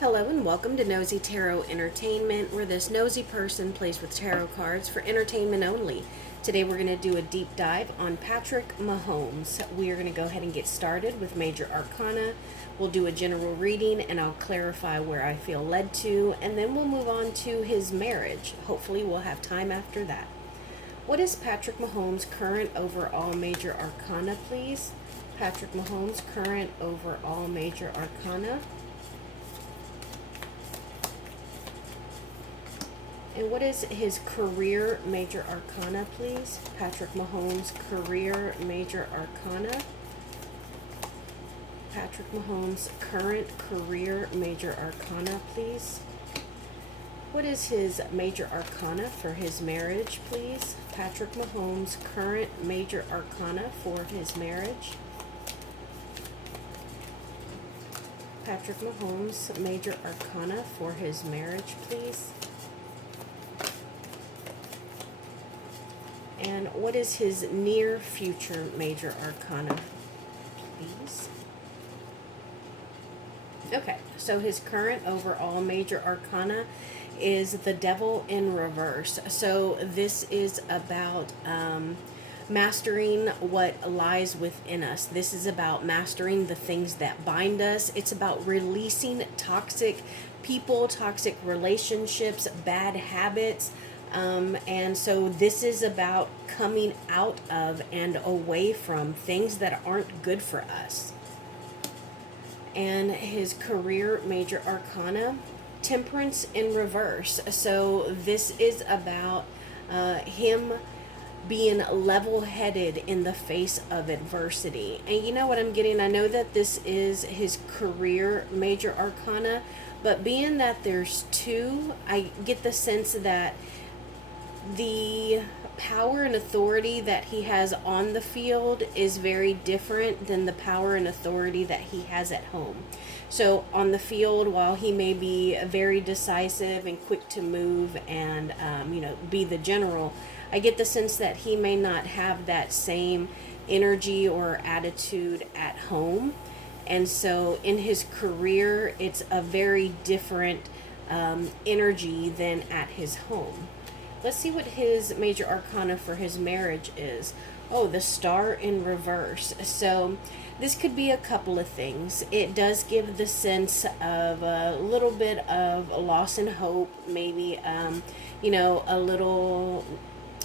Hello and welcome to Nosy Tarot Entertainment, where this nosy person plays with tarot cards for entertainment only. Today we're going to do a deep dive on Patrick Mahomes. We are going to go ahead and get started with Major Arcana. We'll do a general reading and I'll clarify where I feel led to, and then we'll move on to his marriage. Hopefully we'll have time after that. What is Patrick Mahomes' current overall Major Arcana, please? Patrick Mahomes' current overall Major Arcana. And what is his career Major Arcana, please? Patrick Mahomes' career Major Arcana. Patrick Mahomes' current career Major Arcana, please. What is his Major Arcana for his marriage, please? Patrick Mahomes' current Major Arcana for his marriage. Patrick Mahomes' Major Arcana for his marriage, please. And what is his near future Major Arcana, please? Okay, so his current overall Major Arcana is the Devil in reverse. So this is about mastering what lies within us. This is about mastering the things that bind us. It's about releasing toxic people, toxic relationships, bad habits. And so this is about coming out of and away from things that aren't good for us. And his career Major Arcana, Temperance in reverse. So this is about him being level-headed in the face of adversity. And you know what I'm getting? I know that this is his career Major Arcana, but being that there's two, I get the sense that the power and authority that he has on the field is very different than the power and authority that he has at home. So on the field, while he may be very decisive and quick to move and be the general, I get the sense that he may not have that same energy or attitude at home. And so in his career, it's a very different energy than at his home. Let's see what his Major Arcana for his marriage is. Oh, the Star in reverse. So this could be a couple of things. It does give the sense of a little bit of a loss in hope, maybe, a little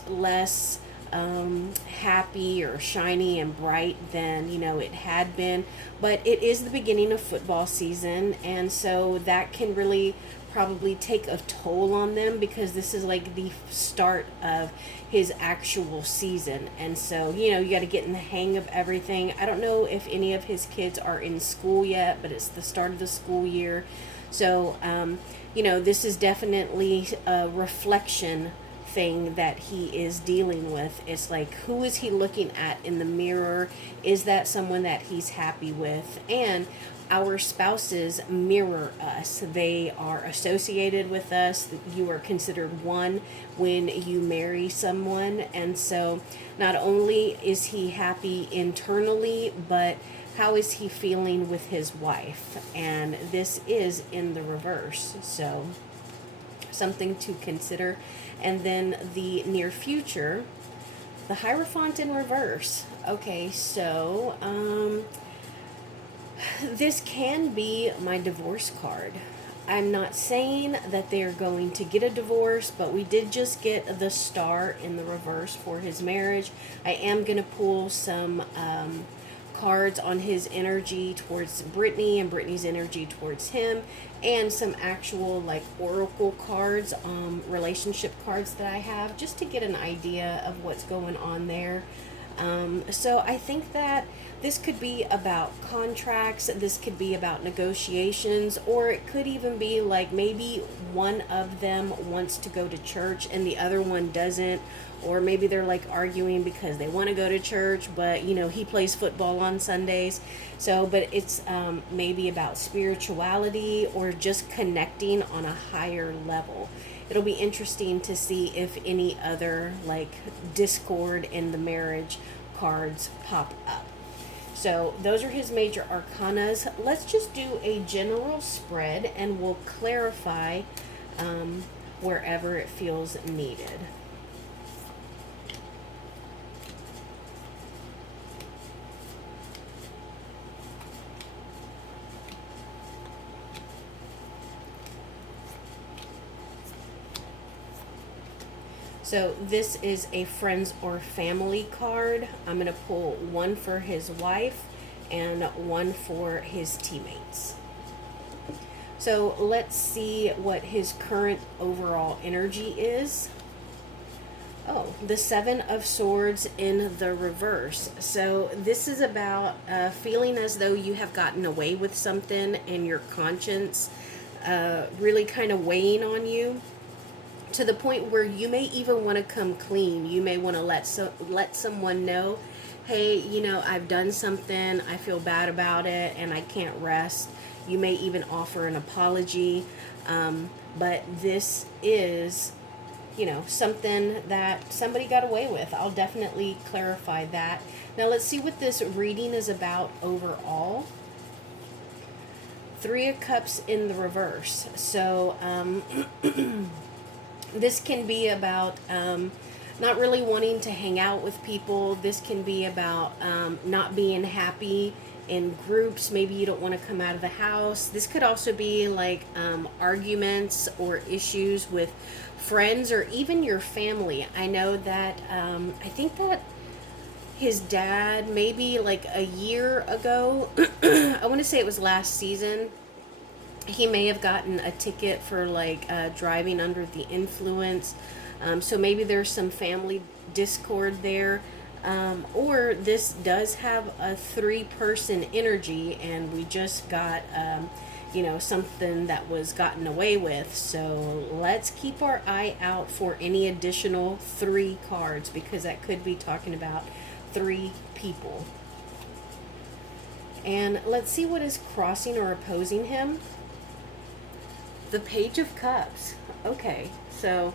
less happy or shiny and bright than it had been. But it is the beginning of football season, and so that can really probably take a toll on them, because this is like the start of his actual season. And so you got to get in the hang of everything. I don't know if any of his kids are in school yet, but it's the start of the school year. So this is definitely a reflection thing that he is dealing with. It's like, who is he looking at in the mirror? Is that someone that he's happy with? And our spouses mirror us. They are associated with us. You are considered one when you marry someone. And so not only is he happy internally, but how is he feeling with his wife? And this is in the reverse. So something to consider. And then the near future, the Hierophant in reverse. Okay, so this can be my divorce card. I'm not saying that they're going to get a divorce, but we did just get the Star in the reverse for his marriage. I am going to pull some cards on his energy towards Brittany and Brittany's energy towards him, and some actual oracle cards, relationship cards that I have, just to get an idea of what's going on there. So I think that this could be about contracts, this could be about negotiations, or it could even be maybe one of them wants to go to church and the other one doesn't, or maybe they're arguing because they want to go to church, but he plays football on Sundays. So, but it's maybe about spirituality or just connecting on a higher level. It'll be interesting to see if any other discord in the marriage cards pop up. So those are his major arcanas. Let's just do a general spread and we'll clarify wherever it feels needed. So this is a friends or family card. I'm going to pull one for his wife and one for his teammates. So let's see what his current overall energy is. Oh, the Seven of Swords in the reverse. So this is about feeling as though you have gotten away with something and your conscience really kind of weighing on you, to the point where you may even want to come clean. You may want to let someone know, hey, I've done something, I feel bad about it, and I can't rest. You may even offer an apology, but this is, something that somebody got away with. I'll definitely clarify that. Now let's see what this reading is about overall. Three of Cups in the reverse. So, this can be about not really wanting to hang out with people. This can be about not being happy in groups. Maybe you don't want to come out of the house. This could also be like arguments or issues with friends or even your family. I know that I think that his dad, maybe like a year ago, I want to say it was last season, he may have gotten a ticket for like driving under the influence. So maybe there's some family discord there. Or this does have a 3-person energy, and we just got, something that was gotten away with. So let's keep our eye out for any additional 3 cards, because that could be talking about 3 people. And let's see what is crossing or opposing him. The Page of Cups. Okay, so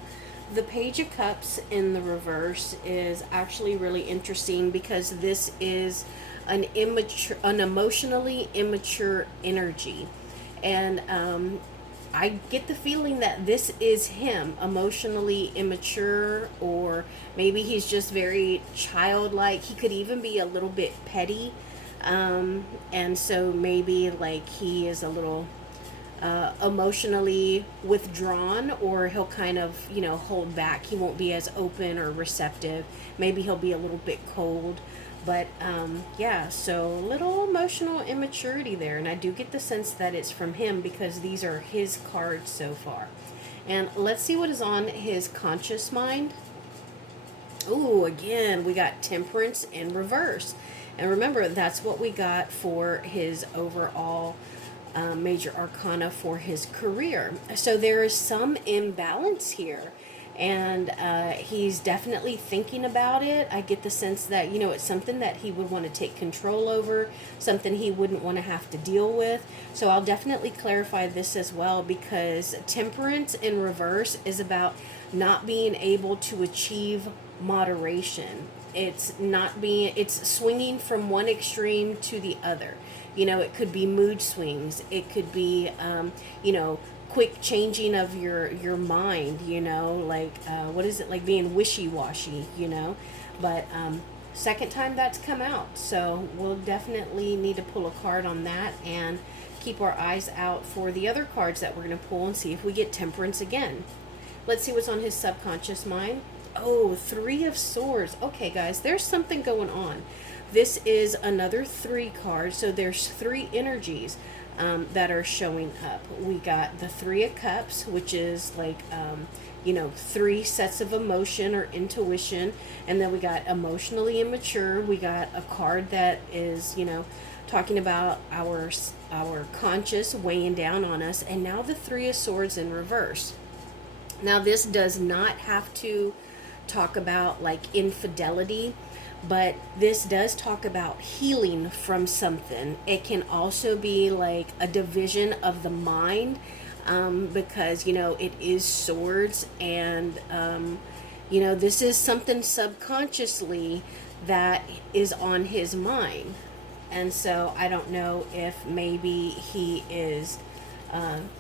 the Page of Cups in the reverse is actually really interesting, because this is an emotionally immature energy. And I get the feeling that this is him, emotionally immature, or maybe he's just very childlike. He could even be a little bit petty. And so maybe like he is a little emotionally withdrawn, or he'll kind of, hold back. He won't be as open or receptive. Maybe he'll be a little bit cold. But yeah, so little emotional immaturity there. And I do get the sense that it's from him, because these are his cards so far. And let's see what is on his conscious mind. Ooh, again, we got Temperance in reverse. And remember, that's what we got for his overall major arcana for his career. So there is some imbalance here, and he's definitely thinking about it. I get the sense that it's something that he would want to take control over, something he wouldn't want to have to deal with. So I'll definitely clarify this as well, because Temperance in reverse is about not being able to achieve moderation. It's swinging from one extreme to the other. It could be mood swings. It could be, quick changing of your mind, like, what is it, like being wishy-washy, But second time that's come out. So we'll definitely need to pull a card on that, and keep our eyes out for the other cards that we're going to pull, and see if we get Temperance again. Let's see what's on his subconscious mind. Oh, 3 of Swords. Okay, guys, there's something going on. This is another 3 card, so there's 3 energies that are showing up. We got the 3 of Cups, which is like, 3 sets of emotion or intuition, and then we got emotionally immature. We got a card that is, talking about our conscious weighing down on us, and now the 3 of Swords in reverse. Now, this does not have to talk about like infidelity, but this does talk about healing from something. It can also be like a division of the mind, because it is swords, and this is something subconsciously that is on his mind. And so I don't know if maybe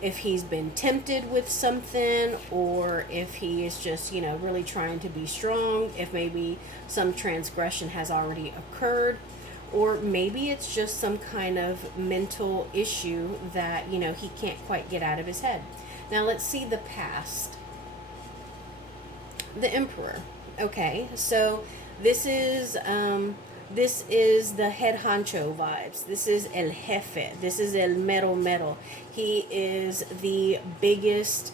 if he's been tempted with something, or if he is just, really trying to be strong, if maybe some transgression has already occurred, or maybe it's just some kind of mental issue that, he can't quite get out of his head. Now let's see the past. The Emperor. Okay, so this is the head honcho vibes. This is el jefe. This is el mero mero. He is the biggest.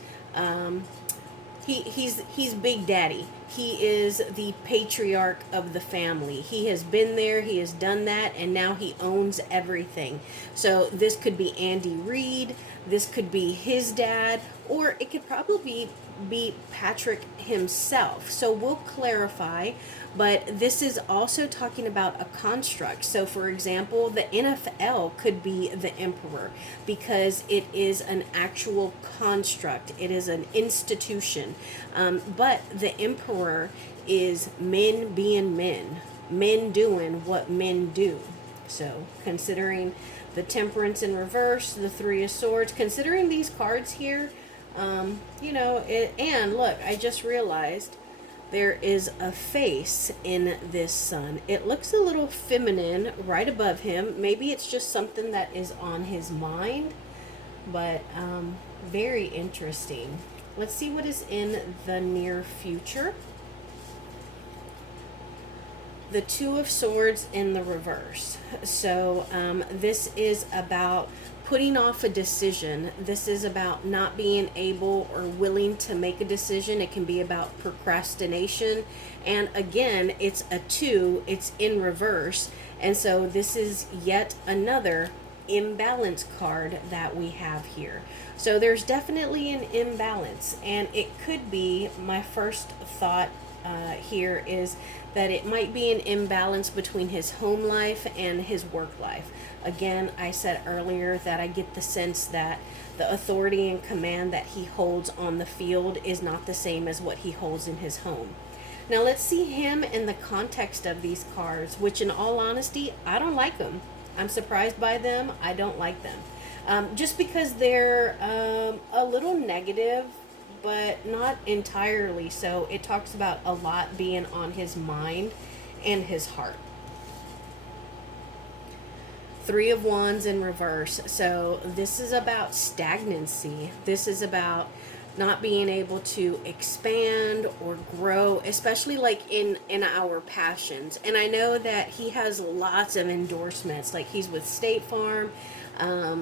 He's Big Daddy. He is the patriarch of the family. He has been there, he has done that, and now he owns everything. So this could be Andy Reid, this could be his dad, or it could probably be Patrick himself. So we'll clarify, but this is also talking about a construct. So for example, the NFL could be the emperor because it is an actual construct. It is an institution. But the emperor is men being men, men doing what men do. So considering the temperance in reverse, the three of swords, considering these cards here, and look, I just realized there is a face in this sun. It looks a little feminine right above him. Maybe it's just something that is on his mind, but very interesting. Let's see what is in the near future. The Two of Swords in the reverse. So this is about putting off a decision. This is about not being able or willing to make a decision. It can be about procrastination. And again, it's a 2, it's in reverse. And so this is yet another imbalance card that we have here. So there's definitely an imbalance, and it could be, my first thought here is that it might be an imbalance between his home life and his work life. Again, I said earlier that I get the sense that the authority and command that he holds on the field is not the same as what he holds in his home. Now let's see him in the context of these cards, which in all honesty, I don't like them. I'm surprised by them. I don't like them. Just because they're a little negative, but not entirely. So it talks about a lot being on his mind and his heart. Three of Wands in reverse. So this is about stagnancy. This is about not being able to expand or grow, especially like in our passions. And I know that he has lots of endorsements, like he's with State Farm,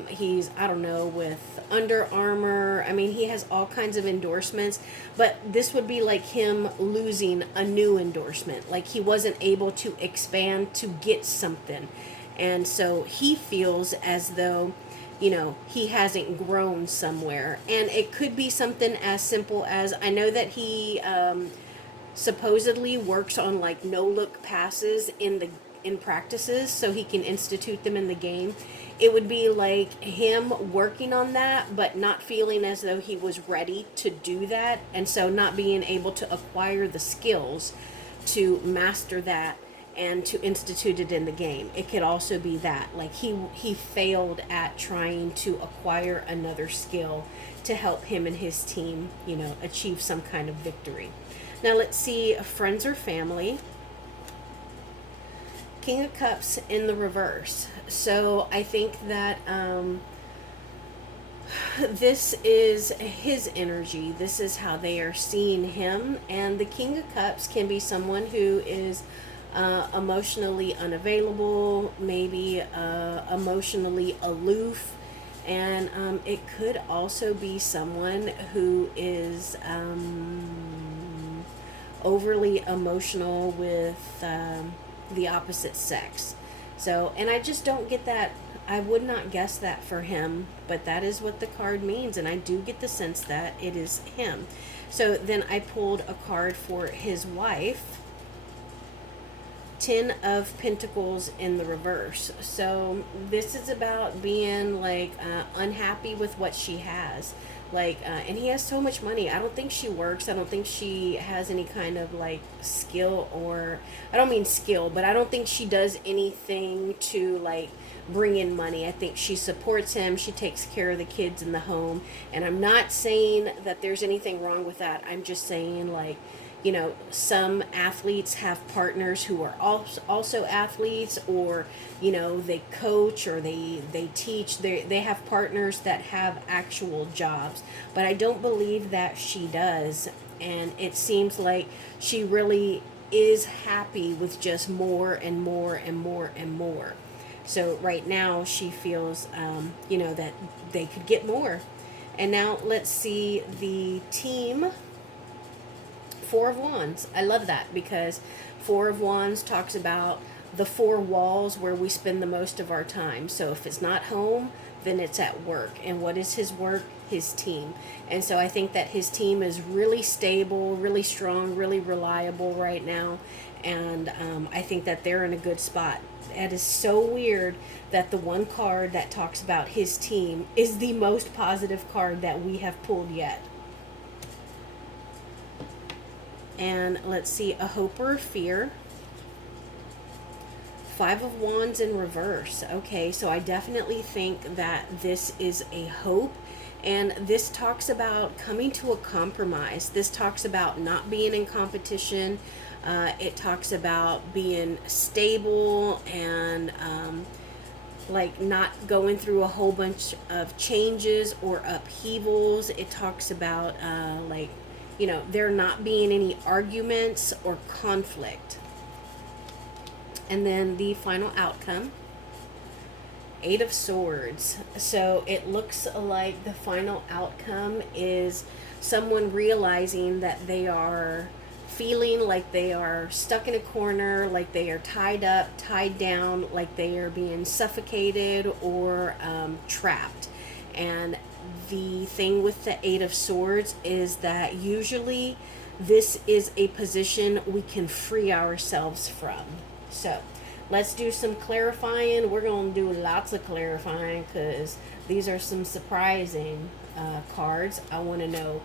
he's, I don't know, with Under Armour. I mean, he has all kinds of endorsements, but this would be like him losing a new endorsement, like he wasn't able to expand to get something. And so he feels as though, he hasn't grown somewhere. And it could be something as simple as, I know that he supposedly works on like no look passes in practices so he can institute them in the game. It would be like him working on that, but not feeling as though he was ready to do that, and so not being able to acquire the skills to master that and to institute it in the game. It could also be that, like he failed at trying to acquire another skill to help him and his team, achieve some kind of victory. Now let's see friends or family. King of Cups in the reverse. So I think that this is his energy. This is how they are seeing him. And the King of Cups can be someone who is emotionally unavailable, maybe emotionally aloof, and it could also be someone who is overly emotional with the opposite sex. So, and I just don't get that. I would not guess that for him, but that is what the card means, and I do get the sense that it is him. So then I pulled a card for his wife, Ten of Pentacles in the reverse. So this is about being like unhappy with what she has. Like, and he has so much money. I don't think she works. I don't think she has any kind of like skill, or I don't mean skill, but I don't think she does anything to like bring in money. I think she supports him. She takes care of the kids in the home. And I'm not saying that there's anything wrong with that. I'm just saying, like, you know, some athletes have partners who are also athletes, or, you know, they coach, or they teach. They have partners that have actual jobs. But I don't believe that she does. And it seems like she really is happy with just more and more and more and more. So right now she feels, you know, that they could get more. And now let's see the team. Four of Wands. I love that, because Four of Wands talks about the four walls where we spend the most of our time. So if it's not home, then it's at work. And what is his work? His team. And so I think that his team is really stable, really strong, really reliable right now. And I think that they're in a good spot. It is so weird that the one card that talks about his team is the most positive card that we have pulled yet. And let's see, a hope or a fear. Five of Wands in reverse. Okay, so I definitely think that this is a hope. And this talks about coming to a compromise. This talks about not being in competition. It talks about being stable and like not going through a whole bunch of changes or upheavals. It talks about like, you know, there not being any arguments or conflict. And then the final outcome, Eight of Swords. So it looks like the final outcome is someone realizing that they are feeling like they are stuck in a corner, like they are tied up, tied down, like they are being suffocated or trapped. And the thing with the Eight of Swords is that usually this is a position we can free ourselves from. So let's do some clarifying. We're going to do lots of clarifying because these are some surprising cards. I want to know,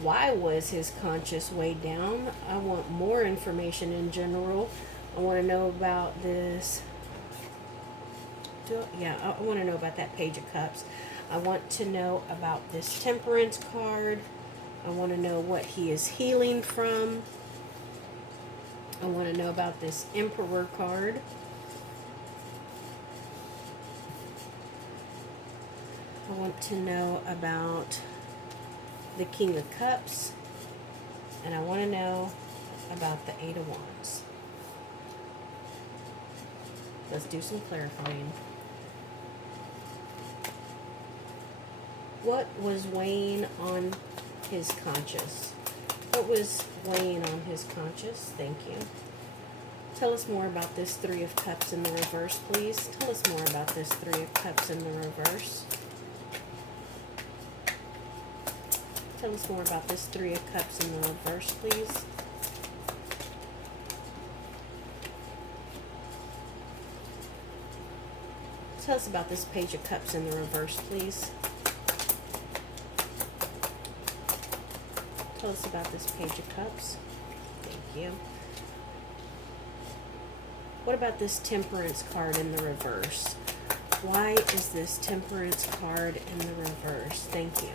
why was his conscience weighed down? I want more information in general. I want to know about this. I want to know about that Page of Cups. I want to know about this Temperance card. I want to know what he is healing from. I want to know about this Emperor card. I want to know about the King of Cups. And I want to know about the Eight of Wands. Let's do some clarifying. What was weighing on his conscience? What was weighing on his conscience? Thank you. Tell us more about this Three of Cups in the reverse, please. Tell us more about this Three of Cups in the reverse. Tell us more about this Three of Cups in the reverse, please. Tell us about this Page of Cups in the reverse, please. Tell us about this Page of Cups. Thank you. What about this Temperance card in the reverse? Why is this Temperance card in the reverse? Thank you.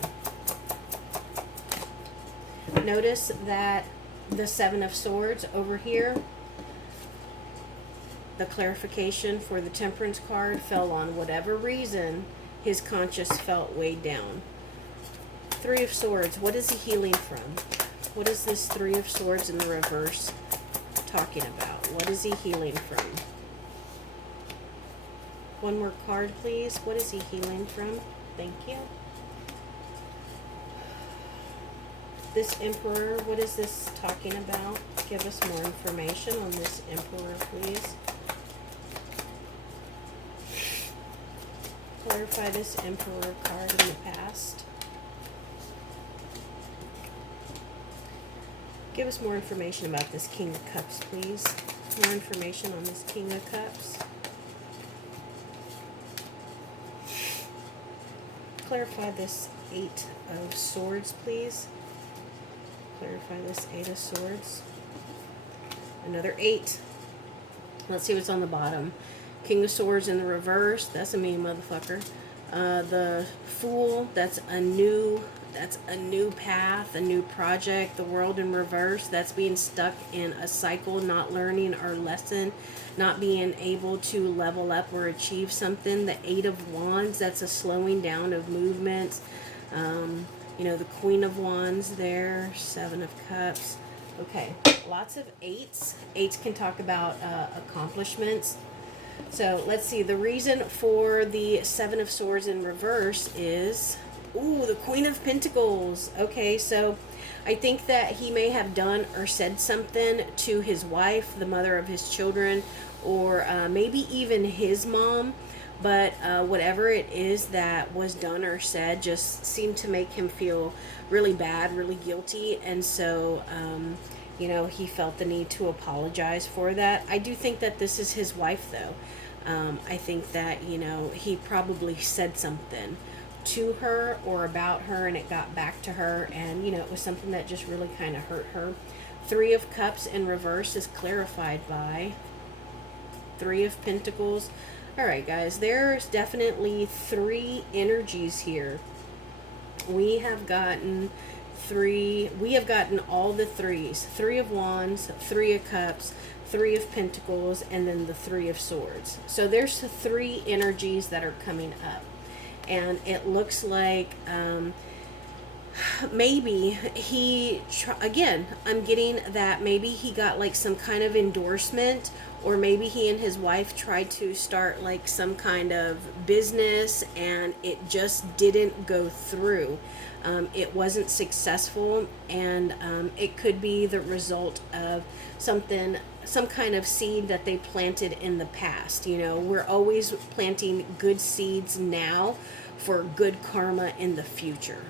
Notice that the Seven of Swords over here, the clarification for the Temperance card fell on whatever reason his conscience felt weighed down. Three of Swords, what is he healing from? What is this Three of Swords in the reverse talking about? What is he healing from? One more card, please. What is he healing from? Thank you. This Emperor, what is this talking about? Give us more information on this Emperor, please. Clarify this Emperor card in the past. Give us more information about this King of Cups, please. more information on this King of Cups. Clarify this Eight of Swords, please. Clarify this Eight of Swords. Another 8. Let's see what's on the bottom. King of Swords in the reverse. That's a mean motherfucker. The Fool. That's a new path, a new project. The World in reverse. That's being stuck in a cycle, not learning our lesson, not being able to level up or achieve something. The Eight of Wands. That's a slowing down of movements. The Queen of Wands there. Seven of Cups. Okay, lots of eights. Eights can talk about accomplishments. So let's see. The reason for the Seven of Swords in reverse is, the Queen of Pentacles. Okay, so I think that he may have done or said something to his wife, the mother of his children, or maybe even his mom. But whatever it is that was done or said just seemed to make him feel really bad, really guilty. And so, he felt the need to apologize for that. I do think that this is his wife, though. I think that, he probably said something to her or about her, and it got back to her. And, it was something that just really kind of hurt her. Three of Cups in reverse is clarified by Three of Pentacles. All right, guys, there's definitely 3 energies here. We have gotten all the threes. 3 of Wands, 3 of Cups, 3 of Pentacles, and then the 3 of Swords. So there's 3 energies that are coming up. And it looks like maybe I'm getting that maybe he got like some kind of endorsement, or maybe he and his wife tried to start like some kind of business and it just didn't go through. It wasn't successful, and it could be the result of some kind of seed that they planted in the past. We're always planting good seeds now for good karma in the future.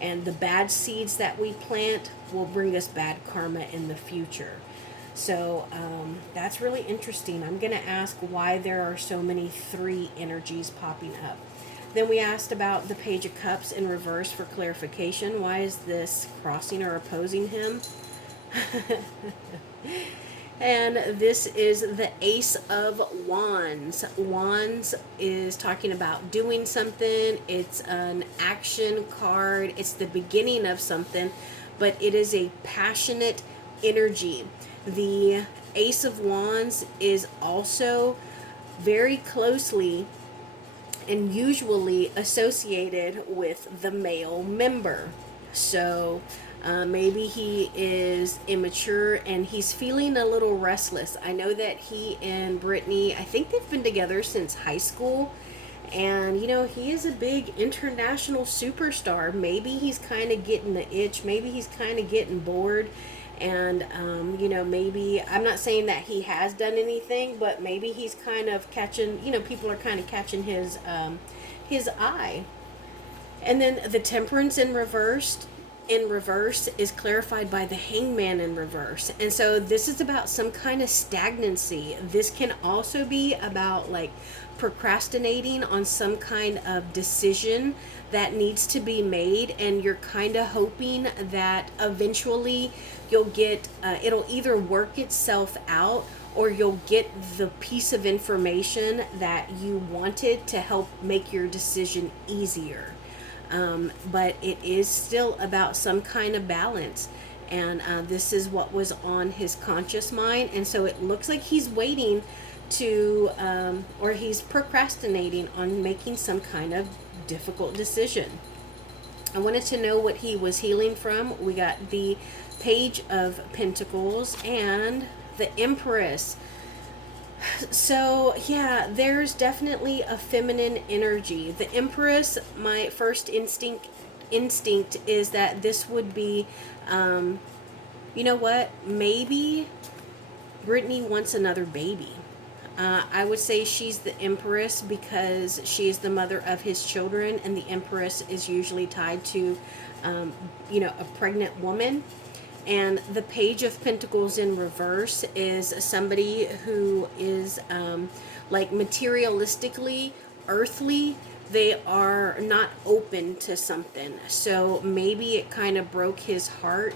And the bad seeds that we plant will bring us bad karma in the future. So that's really interesting. I'm going to ask why there are so many 3 energies popping up. Then we asked about the Page of Cups in reverse for clarification. Why is this crossing or opposing him? And this is the Ace of Wands. Wands is talking about doing something. It's an action card. It's the beginning of something, but it is a passionate energy. The Ace of Wands is also very closely and usually associated with the male member. So maybe he is immature and he's feeling a little restless. I know that he and Brittany, I think they've been together since high school. And, he is a big international superstar. Maybe he's kind of getting the itch. Maybe he's kind of getting bored. And, maybe, I'm not saying that he has done anything, but maybe he's kind of catching, people are kind of catching his eye. And then the Temperance in reverse is clarified by the Hangman in reverse. And so this is about some kind of stagnancy. This can also be about like procrastinating on some kind of decision that needs to be made, and you're kind of hoping that eventually you'll get it'll either work itself out, or you'll get the piece of information that you wanted to help make your decision easier. But it is still about some kind of balance. And this is what was on his conscious mind. And so it looks like he's waiting to, or he's procrastinating on making some kind of difficult decision. I wanted to know what he was healing from. We got the Page of Pentacles and the Empress. So yeah, there's definitely a feminine energy. The Empress, my first instinct is that this would be, you know what, maybe Brittany wants another baby. I would say she's the Empress because she is the mother of his children, and the Empress is usually tied to, a pregnant woman. And the Page of Pentacles in reverse is somebody who is like materialistically earthly. They are not open to something. So maybe it kind of broke his heart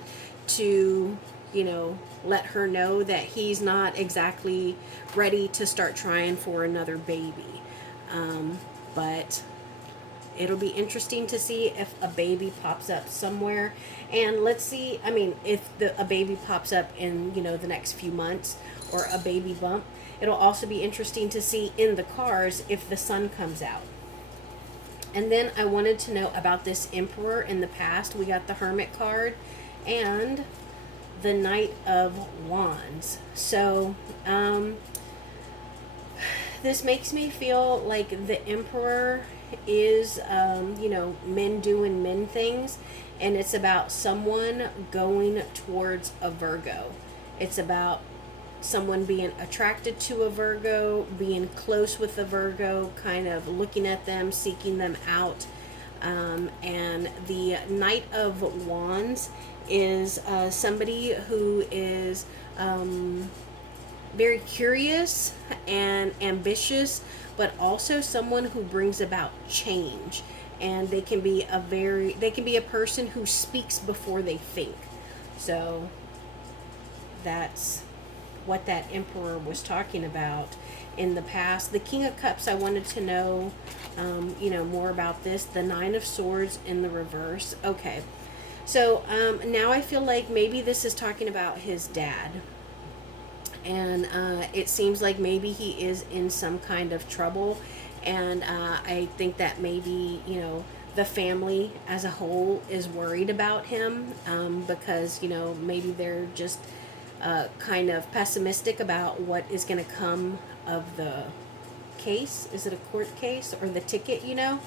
to, you know, let her know that he's not exactly ready to start trying for another baby. But it'll be interesting to see if a baby pops up somewhere. And let's see, I mean, if a baby pops up in, you know, the next few months, or a baby bump. It'll also be interesting to see in the cards if the sun comes out. And then I wanted to know about this Emperor in the past. We got the Hermit card and the Knight of Wands. So, this makes me feel like the Emperor is, you know, men doing men things, and it's about someone going towards a Virgo. It's about someone being attracted to a Virgo, being close with a Virgo, kind of looking at them, seeking them out. And the Knight of Wands is somebody who is very curious and ambitious, but also someone who brings about change. And they can be a person who speaks before they think. So that's what that Emperor was talking about in the past. The King of Cups, I wanted to know, you know, more about this. The Nine of Swords in the reverse. Okay, so now I feel like maybe this is talking about his dad. And it seems like maybe he is in some kind of trouble. And I think that maybe, you know, the family as a whole is worried about him, because, you know, maybe they're just kind of pessimistic about what is going to come of the case. Is it a court case or the ticket, you know?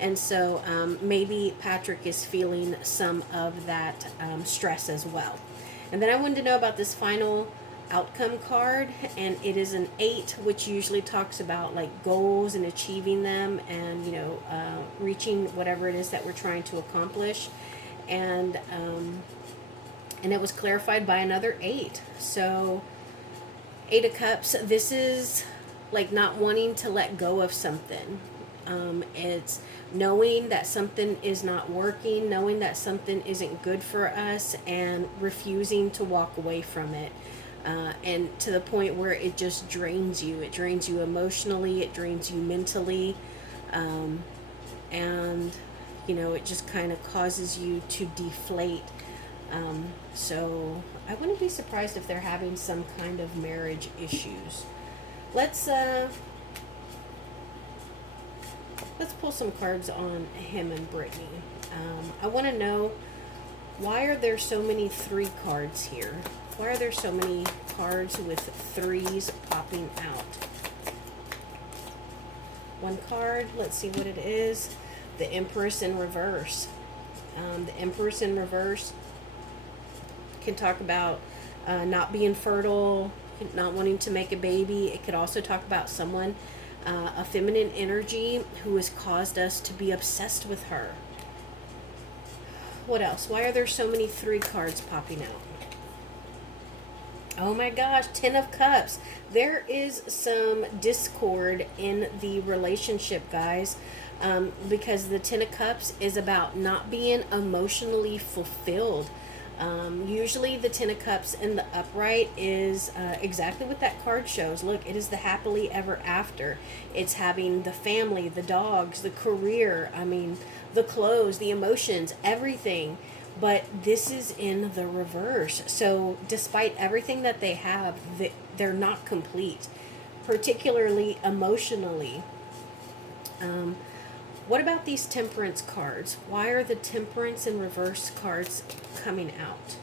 And so maybe Patrick is feeling some of that stress as well. And then I wanted to know about this final outcome card, and it is an 8, which usually talks about like goals and achieving them, and, you know, reaching whatever it is that we're trying to accomplish. And it was clarified by another 8. So 8 of Cups, this is like not wanting to let go of something. It's knowing that something is not working, knowing that something isn't good for us, and refusing to walk away from it. And to the point where it just drains you. It drains you emotionally, it drains you mentally, and, you know, it just kind of causes you to deflate. So I wouldn't be surprised if they're having some kind of marriage issues. Let's pull some cards on him and Brittany. I want to know, why are there so many 3 cards here? Why are there so many cards with 3s popping out? One card, let's see what it is. The Empress in reverse. The Empress in reverse can talk about not being fertile, not wanting to make a baby. It could also talk about someone, a feminine energy, who has caused us to be obsessed with her. What else? Why are there so many 3 cards popping out? Oh my gosh, 10 of Cups. There is some discord in the relationship, guys, because the 10 of Cups is about not being emotionally fulfilled. Usually the 10 of Cups in the upright is exactly what that card shows. Look, it is the happily ever after. It's having the family, the dogs, the career, I mean, the clothes, the emotions, everything. But this is in the reverse. So despite everything that they have, they're not complete, particularly emotionally. What about these Temperance cards? Why are the Temperance and reverse cards coming out?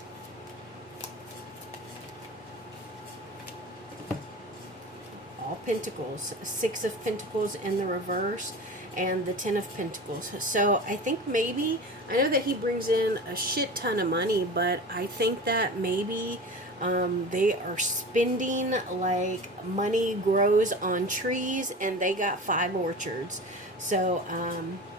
All Pentacles. 6 of Pentacles in the reverse, and the 10 of Pentacles. So I think maybe, I know that he brings in a shit ton of money, but I think that maybe they are spending like money grows on trees, and they got 5 orchards. So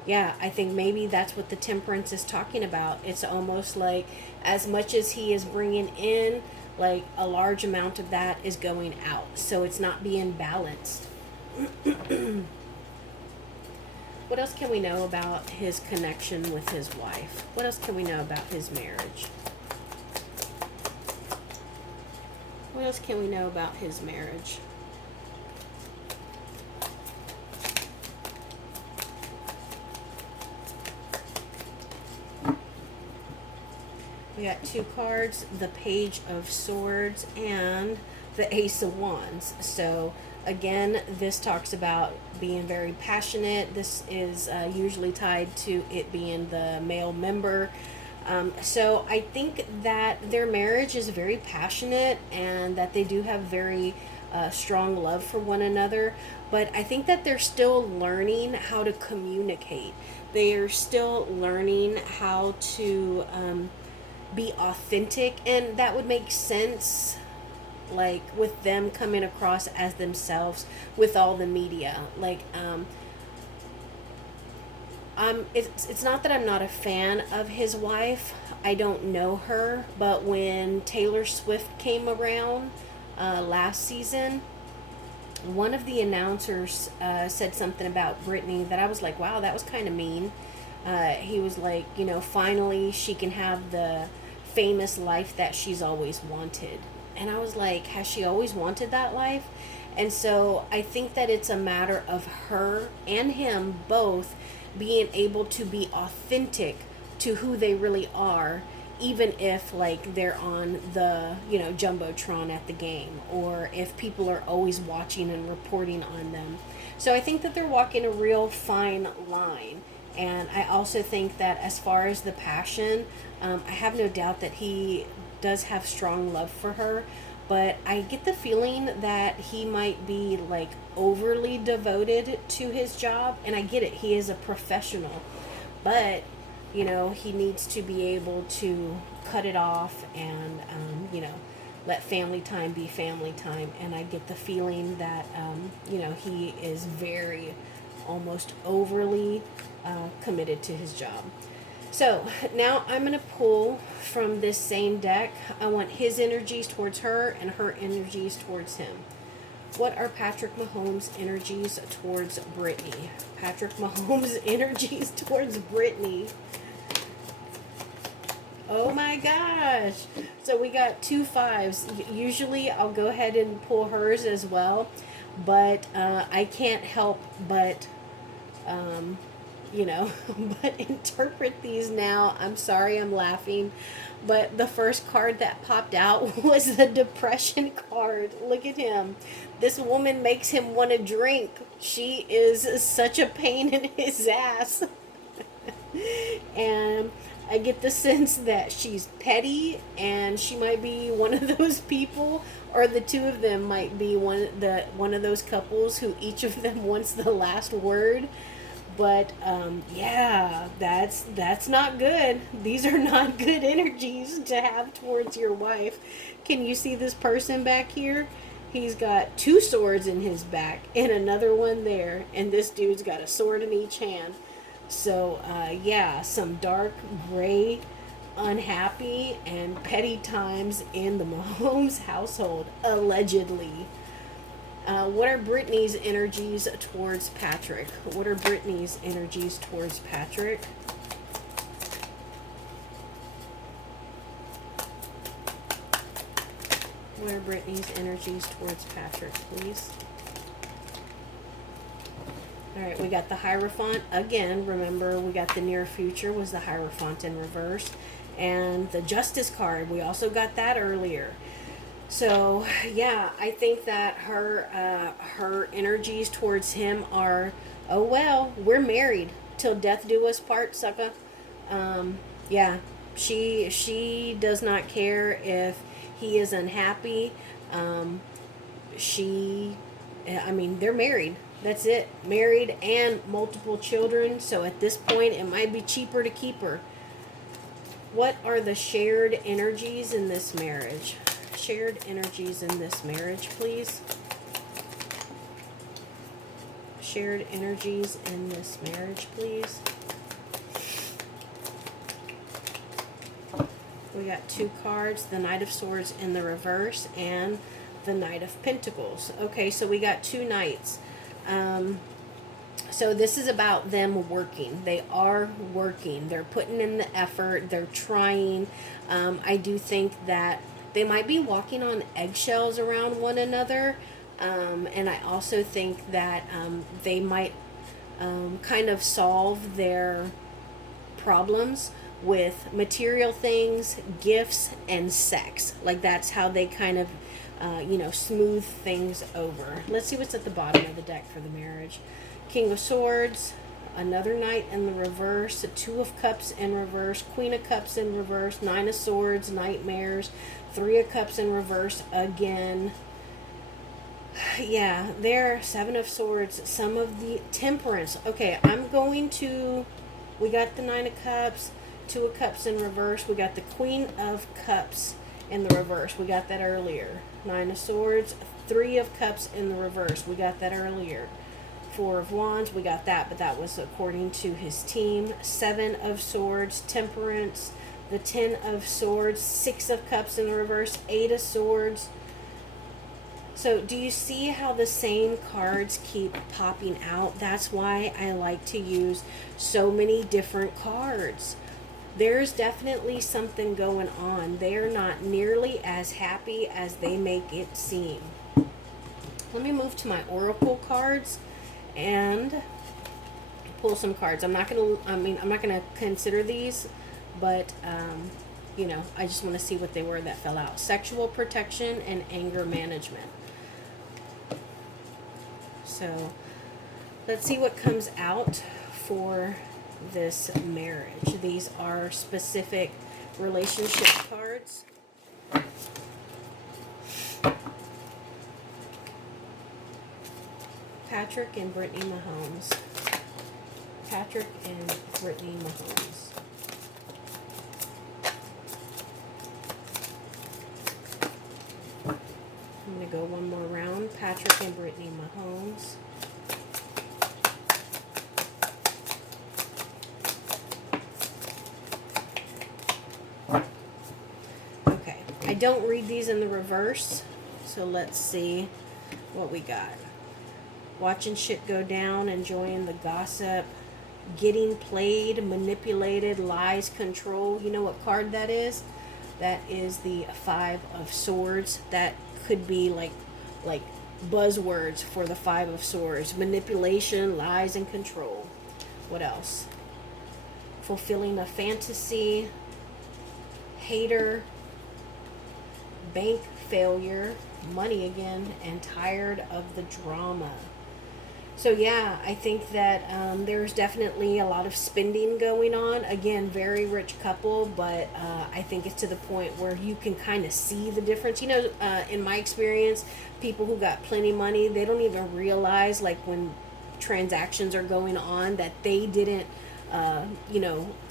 Yeah, I think maybe that's what the temperance is talking about. It's almost like as much as he is bringing in, like a large amount of that is going out. So it's not being balanced. What else can we know about his connection with his wife? What else can we know about his marriage? What else can we know about his marriage? We got two cards, the Page of Swords and the Ace of Wands. So again, this talks about being very passionate. This is usually tied to it being the male member. So I think that their marriage is very passionate and that they do have very strong love for one another. But I think that they're still learning how to communicate. They are still learning how to be authentic, and that would make sense, like with them coming across as themselves with all the media. Like it's not that I'm not a fan of his wife. I don't know her, but when Taylor Swift came around last season, one of the announcers said something about Britney that I was like, wow, that was kind of mean. He was like, you know, finally she can have the famous life that she's always wanted. And I was like, has she always wanted that life? And so I think that it's a matter of her and him both being able to be authentic to who they really are, even if like they're on the, you know, jumbotron at the game, or if people are always watching and reporting on them. So I think that they're walking a real fine line. And I also think that as far as the passion, I have no doubt that he does have strong love for her, but I get the feeling that he might be like overly devoted to his job. And I get it, he is a professional, but you know, he needs to be able to cut it off and, you know, let family time be family time. And I get the feeling that, you know, he is very almost overly committed to his job. So now I'm going to pull from this same deck. I want his energies towards her and her energies towards him. What are Patrick Mahomes' energies towards Britney? Patrick Mahomes' energies towards Britney. Oh my gosh. So we got 2 5s. Usually I'll go ahead and pull hers as well, but I can't help but you know, but interpret these now. I'm sorry, I'm laughing, but the first card that popped out was the depression card. Look at him. This woman makes him want to drink. She is such a pain in his ass. And I get the sense that she's petty and she might be one of those people, or the two of them might be one of those couples who each of them wants the last word. But yeah, that's not good. These are not good energies to have towards your wife. Can you see this person back here? He's got 2 swords in his back and another one there, and this dude's got a sword in each hand. So yeah, some dark gray, unhappy and petty times in the Mahomes household, allegedly. What are Brittany's energies towards Patrick? What are Brittany's energies towards Patrick? What are Brittany's energies towards Patrick, please? All right, we got the Hierophant. Again, remember we got the near future was the Hierophant in reverse. And the Justice card, we also got that earlier. So yeah, I think that her energies towards him are, oh well, we're married till death do us part, sucker. Yeah, she does not care if he is unhappy. She, I mean, they're married. That's it, married and multiple children. So at this point, it might be cheaper to keep her. What are the shared energies in this marriage? Shared energies in this marriage, please. Shared energies in this marriage, please. we got two cards, the Knight of Swords in the reverse and the Knight of Pentacles. Okay, so we got two knights. So this is about them working. They are working. They're putting in the effort. They're trying. I do think that they might be walking on eggshells around one another. And I also think that they might kind of solve their problems with material things, gifts, and sex. Like that's how they kind of, smooth things over. Let's see what's at the bottom of the deck for the marriage. King of Swords, another Knight in the reverse, a Two of Cups in reverse, Queen of Cups in reverse, Nine of Swords, Nightmares, Three of Cups in reverse again. Yeah, there, Seven of Swords, some of the Temperance. Okay, we got the Nine of Cups, Two of Cups in reverse. We got the Queen of Cups in the reverse. We got that earlier. Nine of Swords, Three of Cups in the reverse. We got that earlier. Four of Wands, we got that, but that was according to his team. Seven of Swords, Temperance, the Ten of Swords, Six of Cups in the reverse, Eight of Swords. So do you see how the same cards keep popping out? That's why I like to use so many different cards. There's definitely something going on. They're not nearly as happy as they make it seem. Let me move to my oracle cards and pull some cards. I'm not gonna consider these, but I just want to see what they were that fell out. Sexual protection and anger management. So let's see what comes out for this marriage. These are specific relationship cards. Patrick and Brittany Mahomes. Patrick and Brittany Mahomes. I'm going to go one more round. Patrick and Brittany Mahomes. Okay, I don't read these in the reverse, so let's see what we got. Watching shit go down, enjoying the gossip, getting played, manipulated, lies, control. You know what card that is? That is the Five of Swords. That could be like buzzwords for the Five of Swords. Manipulation, lies, and control. What else? Fulfilling a fantasy, hater, bank failure, money again, and tired of the drama. So yeah, I think that there's definitely a lot of spending going on. Again, very rich couple, but I think it's to the point where you can kind of see the difference. In my experience, people who got plenty money, they don't even realize, like, when transactions are going on that they didn't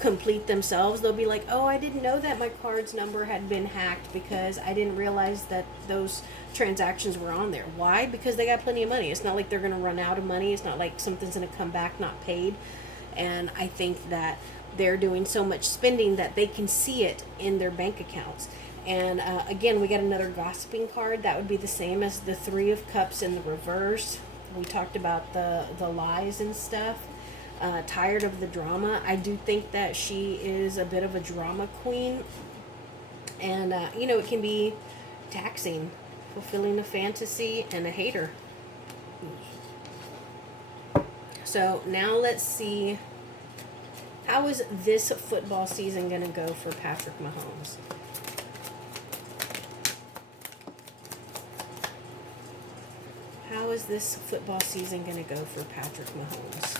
complete themselves. They'll be like, oh, I didn't know that my card's number had been hacked because I didn't realize that those transactions were on there. Why? Because they got plenty of money. It's not like they're going to run out of money. It's not like something's going to come back not paid. And I think that they're doing so much spending that they can see it in their bank accounts. And again, we got another gossiping card. That would be the same as the Three of Cups in the reverse. We talked about the lies and stuff. Tired of the drama. I do think that she is a bit of a drama queen. And, it can be taxing. Fulfilling a fantasy and a hater. So now let's see, how is this football season going to go for Patrick Mahomes? How is this football season going to go for Patrick Mahomes?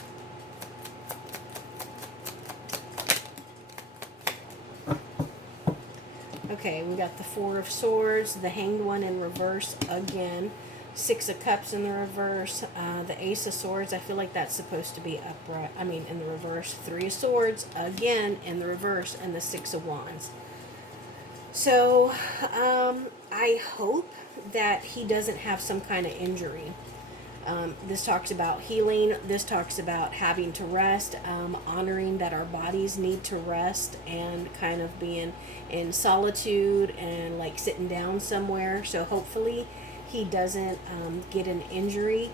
Okay, we got the Four of Swords, the Hanged One in reverse again, Six of Cups in the reverse, the Ace of Swords. I feel like that's supposed to be upright. In the reverse. Three of Swords again in the reverse, and the Six of Wands. So, I hope that he doesn't have some kind of injury. This talks about healing. This talks about having to rest, honoring that our bodies need to rest, and kind of being in solitude and like sitting down somewhere. So hopefully he doesn't get an injury.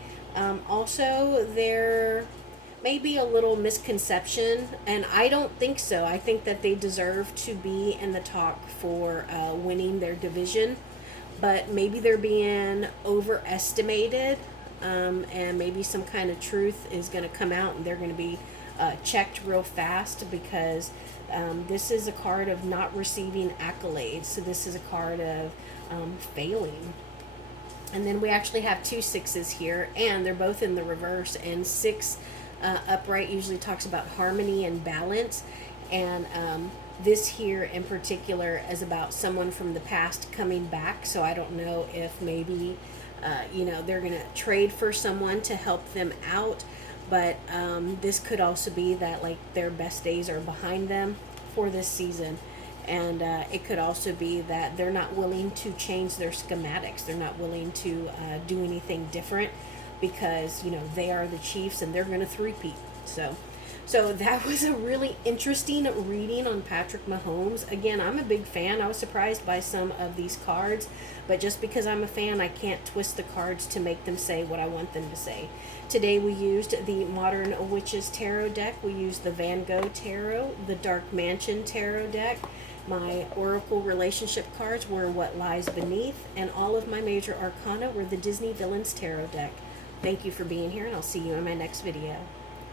Also, there may be a little misconception, and I don't think so. I think that they deserve to be in the talk for winning their division, but maybe they're being overestimated, and maybe some kind of truth is going to come out and they're going to be checked real fast, because this is a card of not receiving accolades. So this is a card of failing. And then we actually have two sixes here, and they're both in the reverse. And six upright usually talks about harmony and balance. And this here in particular is about someone from the past coming back. So I don't know if maybe, they're going to trade for someone to help them out. But this could also be that like their best days are behind them for this season. And it could also be that they're not willing to change their schematics. They're not willing to do anything different, because they are the Chiefs and they're going to three-peat. So that was a really interesting reading on Patrick Mahomes. Again, I'm a big fan. I was surprised by some of these cards, but just because I'm a fan, I can't twist the cards to make them say what I want them to say. Today we used the Modern Witches Tarot deck. We used the Van Gogh Tarot, the Dark Mansion Tarot deck. My Oracle relationship cards were What Lies Beneath, and all of my major arcana were the Disney Villains Tarot deck. Thank you for being here, and I'll see you in my next video.